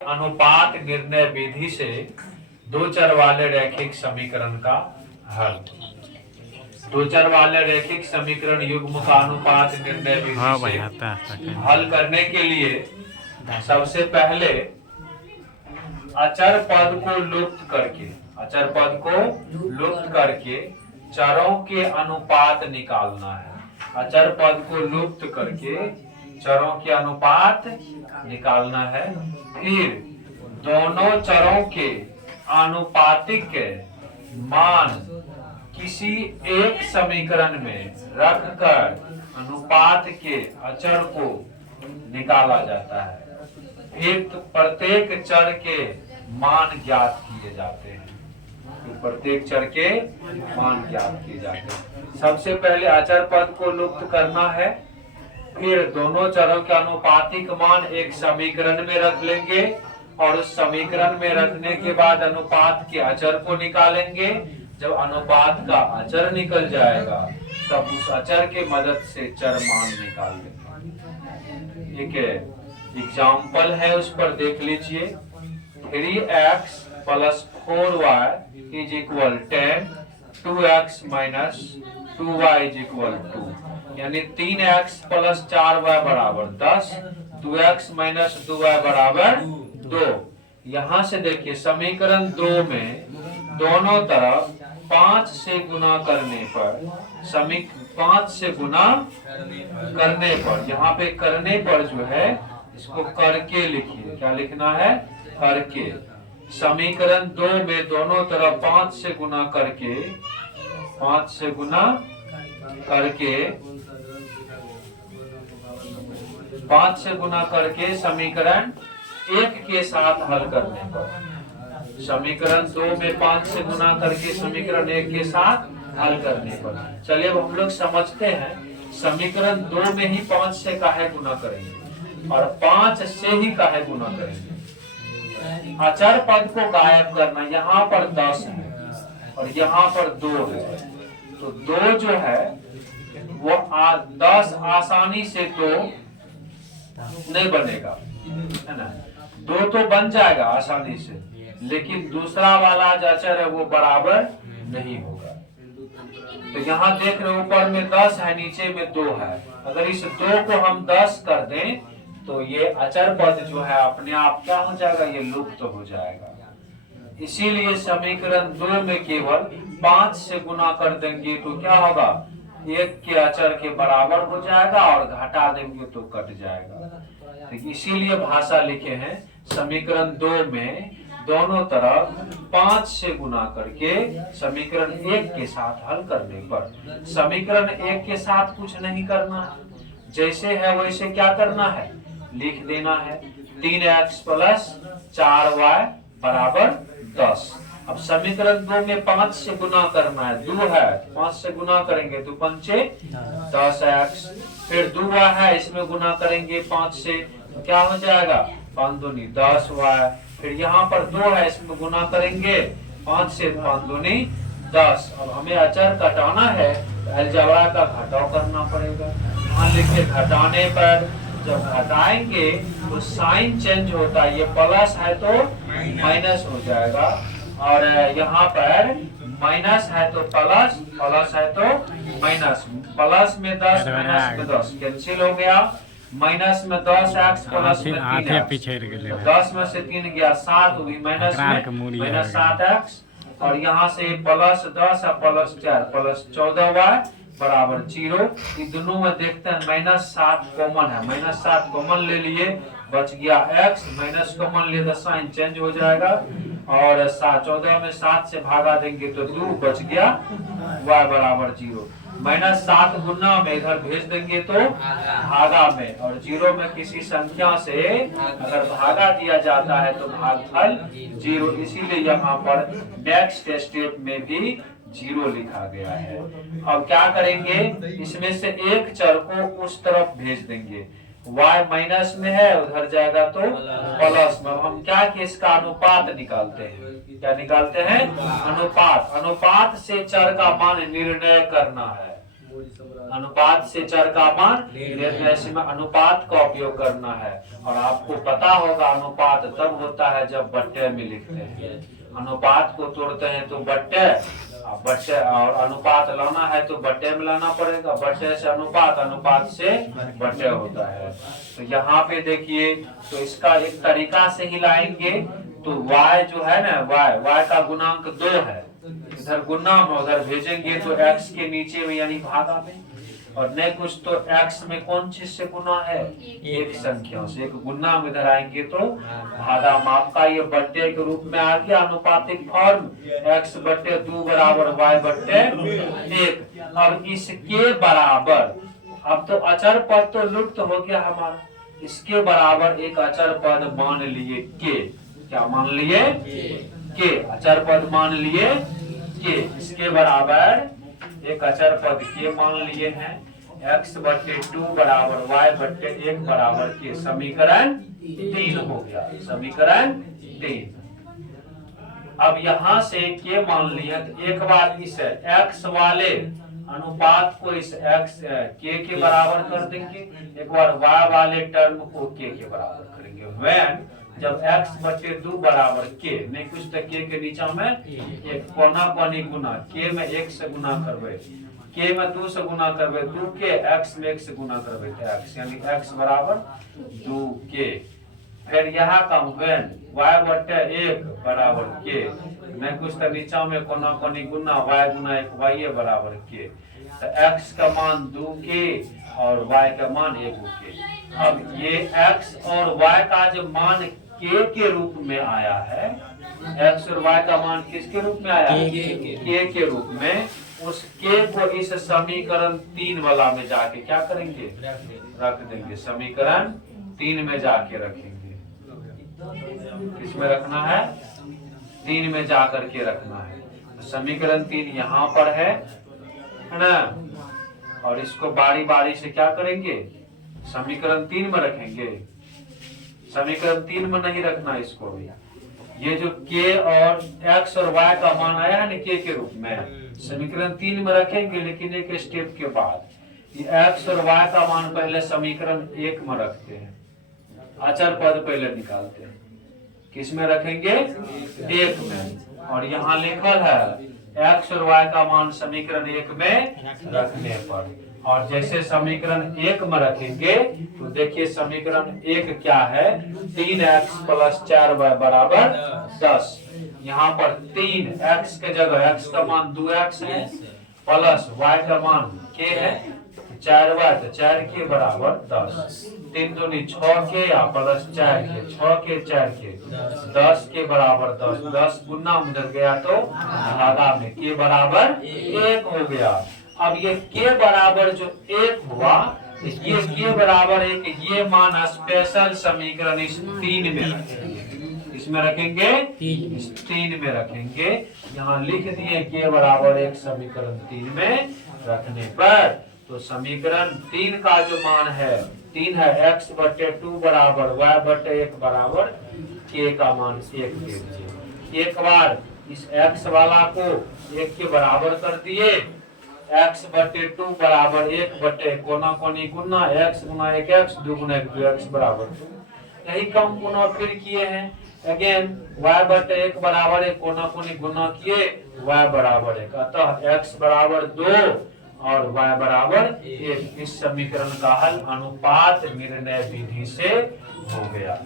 अनुपात निर्णय विधि से दो चर वाले रैखिक समीकरण का हल। दो चर वाले रैखिक समीकरण युग्म का अनुपात निर्णय विधि से हल करने के लिए सबसे पहले अचर पद को लुप्त करके चरों के अनुपात निकालना है। अचर पद को लुप्त करके चरों के अनुपात निकालना है। फिर दोनों चरों के आनुपातिक मान किसी एक समीकरण में रखकर अनुपात के अचर को निकाला जाता है। फिर प्रत्येक चर के मान ज्ञात किए जाते हैं। सबसे पहले अचर पद को लुप्त करना है। फिर दोनों चरों के अनुपातिक मान एक समीकरण में रख लेंगे और उस समीकरण में रखने के बाद अनुपात के अचर को निकालेंगे। जब अनुपात का अचर निकल जाएगा तब उस अचर के मदद से चर मान निकाल लेंगे। एक एग्जाम्पल है, उस पर देख लीजिए। 3x + 4y = 10, 2x - 2y = 2, यानी 3x + 4y = 10, 2x - 2y = 2। यहाँ से देखिए समीकरण 2 में दोनों तरफ 5 से गुना करने पर 5 से गुना करने पर, यहाँ पे करने पर जो है इसको करके लिखिए। क्या लिखना है? करके। समीकरण 2 में दोनों तरफ 5 से गुना करके समीकरण 1 के साथ हल करने पर, समीकरण 2 में 5 से गुना करके समीकरण 1 के साथ हल करने पर। चलिए अब हम लोग समझते हैं समीकरण 2 में ही 5 से काहे गुना करेंगे और 5 से ही काहे गुना करेंगे। अचर पद को गायब करना। यहाँ पर 10 है और यहाँ पर 2 है, तो 2 जो है वो 10 आसानी से 2 नहीं बनेगा, है ना। 2 तो बन जाएगा आसानी से, लेकिन दूसरा वाला जो अचर है वो बराबर नहीं होगा। तो यहाँ देख रहे हो ऊपर में 10 है, नीचे में 2 है। अगर इस 2 को हम 10 कर दें तो ये अचर पद जो है अपने आप क्या हो जाएगा? ये लुप्त हो जाएगा। इसीलिए समीकरण 2 में केवल 5 से गुना कर देंगे तो क्या होगा? 1 के अचर के बराबर हो जाएगा और घटा देंगे तो कट जाएगा। इसीलिए भाषा लिखे हैं समीकरण 2 में दोनों तरफ 5 से गुना करके समीकरण 1 के साथ हल करने पर। समीकरण 1 के साथ कुछ नहीं करना है, जैसे है वैसे क्या करना है? लिख देना है। 3x + 4y = 10। अब समीकरण 2 में 5 से गुना करना है, 2 है 5 से गुना करेंगे तो 5 × 10x। फिर 2y है, इसमें गुना करेंगे 5 से तो क्या हो जाएगा? 5 × 2 = 10y। फिर यहाँ पर 2 है, इसमें गुना करेंगे 5 से 5 × 2 = 10। अब हमें अचर घटाना है तो अलजेब्रा का घटाव करना पड़ेगा। मान लीजिए घटाने पर जब घटाएंगे तो साइन चेंज होता है, ये प्लस है तो माइनस हो जाएगा, और यहाँ पर माइनस है तो प्लस, प्लस है तो माइनस। प्लस में 10 माइनस में 10 कैंसिल हो गया। माइनस में 10x प्लस में 3x, 10 में से 3 गया 7 हुई, माइनस में -7x, और यहाँ से प्लस 10 और प्लस 4 + 14y = 0। इन दोनों में देखते हैं -7 कॉमन है, -7 कॉमन ले लिए, बच गया x, माइनस कॉमन ले तो साइन चेंज हो जाएगा, और 14 में 7 से भागा देंगे तो 2 बच गया, y = 0। -7 गुना में इधर भेज देंगे तो भागा में, और 0 में किसी संख्या से अगर भागा दिया जाता है तो भागफल 0। इसीलिए यहाँ पर नेक्स्ट स्टेप में भी 0 लिखा गया है। अब क्या करेंगे? इसमें से एक चर को उस तरफ भेज देंगे, y माइनस में है उधर जाएगा तो प्लस में। हम क्या कि इसका अनुपात निकालते हैं। क्या निकालते हैं? अनुपात। अनुपात से चर का मान निर्णय करना है। अनुपात से चर का मान निर्णय। इसमें अनुपात का उपयोग करना है और आपको पता होगा अनुपात तब होता है जब बट्टे में लिखते हैं। अनुपात को तोड़ते हैं तो बट्टे, बट्टे और अनुपात लाना है तो बट्टे में लाना पड़ेगा। बट्टे से अनुपात, अनुपात से बट्टे होता है। तो यहाँ पे देखिए, तो इसका एक तरीका से ही लाएंगे तो y जो है ना, y का गुणांक 2 है, इधर गुना में उधर भेजेंगे तो x के नीचे में यानी भागा में, और नहीं कुछ तो x में कौन चीज से गुना है, एक संख्या से, एक गुना में इधर आएंगे तो भागा में। आपका ये बट्टे के रूप में आ गया अनुपातिक फॉर्म, x बट्टे 2 बराबर y बट्टे 1। अब इसके बराबर, अब तो अचर पद तो लुप्त हो गया हमारा, इसके बराबर एक अचर पद मान लिए के, क्या मान लिए के, अचर पद मान लिए के, इसके बराबर एक अचर पद के मान लिए हैं। x बट्टे 2 बराबर y बट्टे 1 बराबर के, समीकरण 3 हो गया, समीकरण 3। अब यहाँ से के मान लिया तो एक बार इस x वाले अनुपात को इस x के बराबर कर देंगे, एक बार y वाले टर्म को के बराबर करेंगे। when जब x बट्टे 2 बराबर के, नहीं कुछ तो के नीचा में एक, कोना कोनी गुना, के में 1 से गुना करबे, के में 2 से गुना करबे 2 के, x में 1 से गुना करबे तो x, यानी x बराबर 2 के। फिर यहाँ का when y बट्टे 1 बराबर के, नहीं कुछ तो नीचा में कोना कोनी गुना, y गुना 1 y बराबर के, तो x का मान 2 के और y का मान 1 के। अब ये x और y का जो मान के रूप में आया है, x और y का मान किसके रूप में आया है, के रूप में, उस के को इस समीकरण 3 वाला में जाके क्या करेंगे, रख देंगे, समीकरण 3 में जाके रखेंगे। किसमें रखना है, 3 में जाकर के रखना है। समीकरण 3 यहाँ पर है ना, और इसको बारी बारी से क्या करेंगे, समीकरण 3 में रखेंगे। समीकरण 3 में नहीं रखना इसको भी, ये जो के और x और y का मान आया है ना के रूप में, समीकरण 3 में रखेंगे, लेकिन एक स्टेप के बाद ये x और y का मान पहले समीकरण 1 में रखते हैं, अचर पद पहले निकालते हैं, किस में रखेंगे, 1 में, और यहाँ लिखल है x और y का मान समीकरण 1 में रखने पर। और जैसे समीकरण 1 में रखेंगे तो देखिए समीकरण 1 क्या है, 3x प्लस 4y बराबर 10। यहाँ पर 3x के जगह x का मान 2x है, प्लस y का मान k है 4y, तो 4 के बराबर 10, 3 दूनी 6 के या प्लस 4 के, 6 के 4 के 10 के बराबर 10, 10 गुना उधर गया तो भागा में के बराबर 1 हो गया। अब ये के बराबर जो 1 हुआ, ये के बराबर 1, ये मान स्पेशल समीकरण इस 3 में रखेंगे, इसमें रखेंगे, इस 3 में रखेंगे। यहाँ लिख दिए के बराबर 1 समीकरण 3 में रखने पर, तो समीकरण 3 का जो मान है 3 है, x बट्टे 2 बराबर y बट्टे 1 बराबर के का मान 1 दे दीजिए। एक बार इस x वाला को 1 के बराबर कर दिए, x बट्टे 2 बराबर 1 बट्टे कोना कोनी गुना, x गुना 1x 2 गुना 1 2x बराबर 2, यही कम गुना फिर किए हैं। अगेन y बट्टे 1 बराबर 1 कोना कोनी गुना किए, y बराबर 1, अतः x बराबर 2 और y बराबर 1। इस समीकरण का हल अनुपात निर्णय विधि से हो गया।